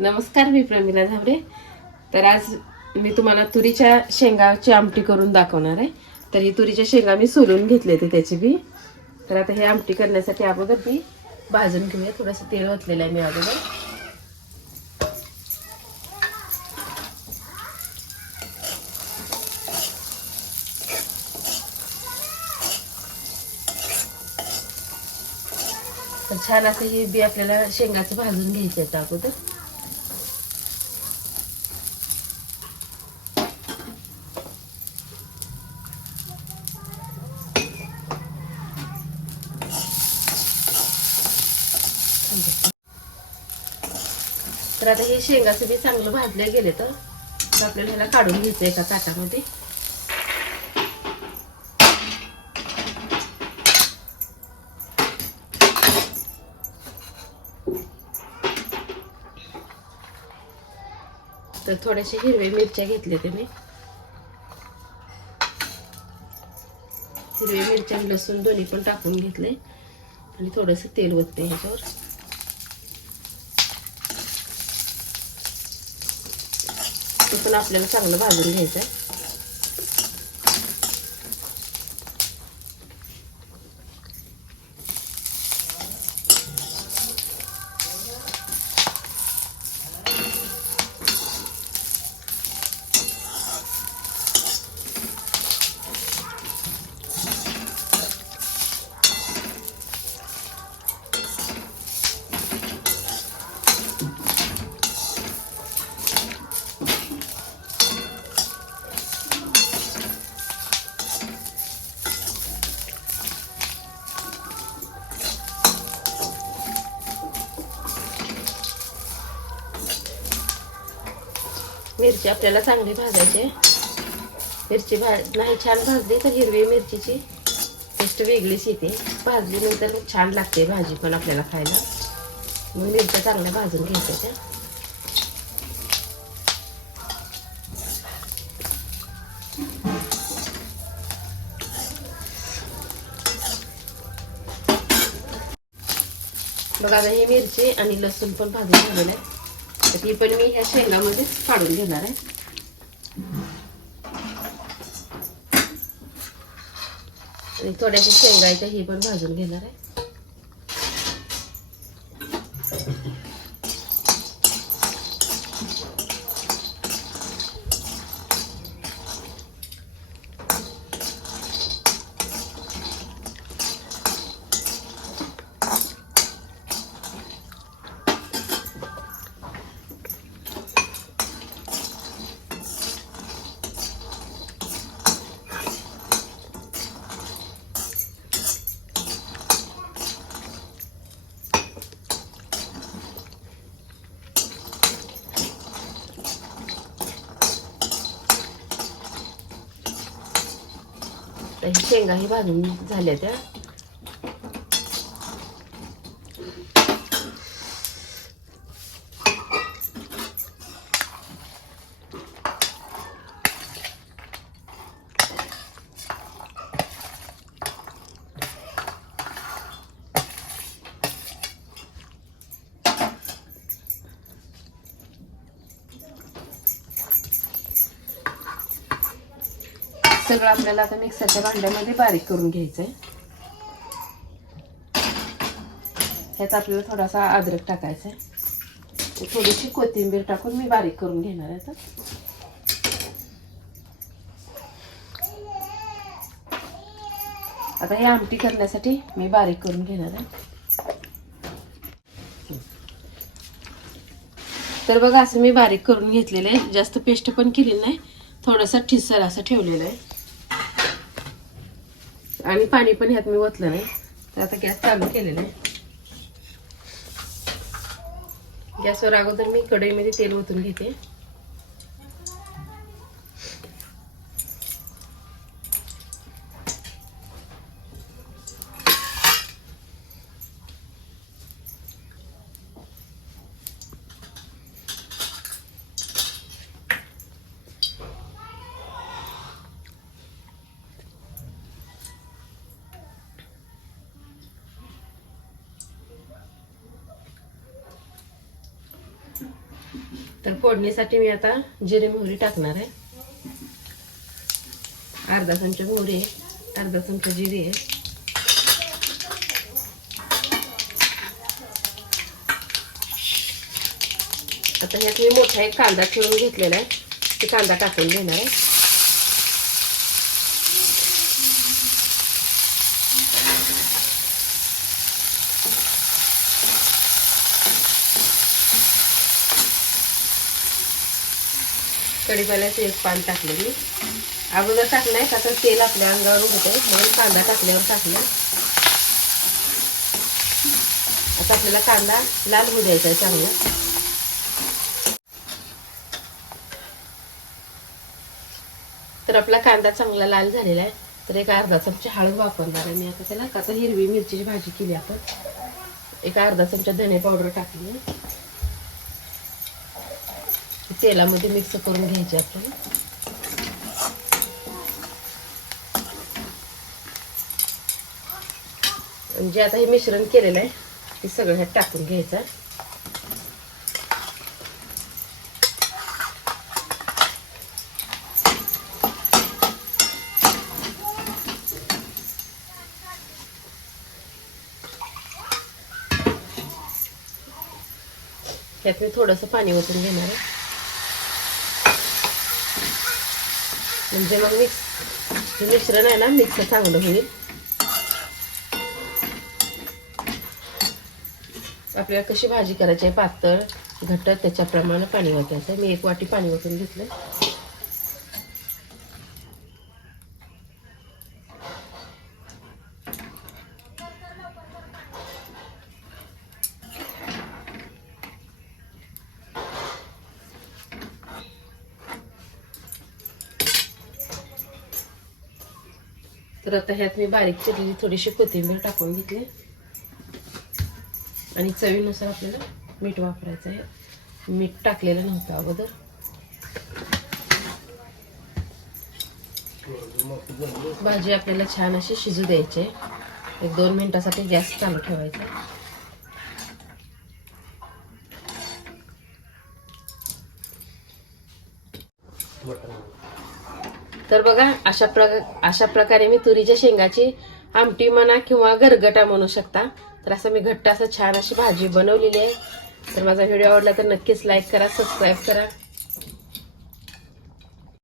नमस्कार मी प्रमिला झाबरे. तर आज मी तुम्हाला तुरीच्या शेंगाची आमटी करून दाखवणार आहे. तर ही तुरीच्या शेंगा मी सोलून घेतले होते त्याची बी. तर आता हे आमटी करण्यासाठी अगोदर बी भाजून घेऊया. थोडंसं तेल ओतलेलं आहे मी अगोदर. छान असं हे बी आपल्याला शेंगाचं भाजून घ्यायचं आहे अगोदर. तर आता हे शेंगाचं बी चांगलं भाजलं गेले तर आपल्याला ह्याला काढून घ्यायचं एका ताटामध्ये. तर थोडेसे हिरवे मिरच्या घेतले ते मी हिरवे मिरच्या आणि लसूण दोन्ही पण टाकून घेतले. आणि थोडंसं तेल ओतते ह्याच्यावर. ते पण आपल्याला चांगलं भाजून घ्यायचं आहे मिरची आपल्याला चांगली भाजायची आहे. मिरची भा नाही छान भाजली तर हिरवी मिरचीची टेस्ट वेगळीच येते. भाजलीनंतर तर छान लागते भाजी पण आपल्याला खायला. मग मिरच्या चांगल्या भाजून घ्यायच्या त्या. बघा आता ही मिरची आणि लसूण पण भाजून झालेलं आहे. तर ही पण मी ह्या शेंगामध्येच काढून घेणार आहे. थोड्याशा शेंगा आहेत त्या ही पण भाजून घेणार आहे. तर शेंगा हे भाजून झाल्या त्या. सगळं आपल्याला आता मिक्सरच्या भांड्यामध्ये बारीक करून घ्यायचं आहे ह्यात आपल्याला थोडासा अद्रक टाकायचा आहे थोडीशी कोथिंबीर टाकून मी बारीक करून घेणार आहे आता. आता हे आमटी करण्यासाठी मी बारीक करून घेणार आहे. तर बघा असं मी बारीक करून घेतलेलं आहे. जास्त पेस्ट पण केली नाही. थोडंसं ठिसर असं ठेवलेलं आहे. आणि पाणी पण ह्यात मी ओतलं नाही. तर आता गॅस चालू केलेला आहे. गॅसवर अगोदर मी कढईमध्ये तेल ओतून घेते. तर फोडणीसाठी मी आता जिरे मोहरी टाकणार आहे. अर्धा चमचा मोहरी आहे अर्धा चमचा जिरे आहे. आता ह्यात मी मोठा एक कांदा ठेवून घेतलेला आहे. ते कांदा टाकून घेणार आहे. कडीपाल्याचं एक पान टाकलं मी अगोदर टाकलंय का तर तेल आपल्या अंगावर उडतंय. म्हणून कांदा टाकल्यावर टाकला आता आपल्याला कांदा लाल होऊ द्यायचा आहे चांगला. तर आपला कांदा चांगला लाल झालेला आहे. तर एक अर्धा चमचा हळद वापरणार आहे मी आता त्याला. का हिरवी मिरचीची भाजी केली आपण. एक अर्धा चमचा धने पावडर टाकली तेलामध्ये मिक्स करून घ्यायचे आपण. जे आता हे मिश्रण केलेलं आहे ते सगळं ह्यात टाकून घ्यायचं. त्यात मी थोडंसं पाणी ओतून घेणार आहे. म्हणजे मग मिक्स हे मिश्रण आहे ना मिक्स चांगलं होईल. आपल्याला कशी भाजी करायची आहे? पातळ घट्ट त्याच्याप्रमाणे पाणी ओतायचं मी एक वाटी पाणी ओतून घेतलं तर आता ह्यात मी बारीक चिरलेली थोडीशी कोथिंबीर टाकून घेतली. आणि चवीनुसार आपल्याला मीठ वापरायचं आहे. मीठ टाकलेलं नव्हतं अगोदर. भाजी आपल्याला छान अशी शिजू द्यायची आहे. एक दोन मिनिटासाठी गॅस चालू ठेवायचा. तर बघा अशा प्र अशा प्रकारे मी तुरीच्या शेंगाची आमटी म्हणा किंवा गरगटा म्हणू शकता. तर असं मी घट्ट असं छान अशी भाजी बनवलेली आहे. तर माझा व्हिडिओ आवडला तर नक्कीच लाईक करा सबस्क्राईब करा.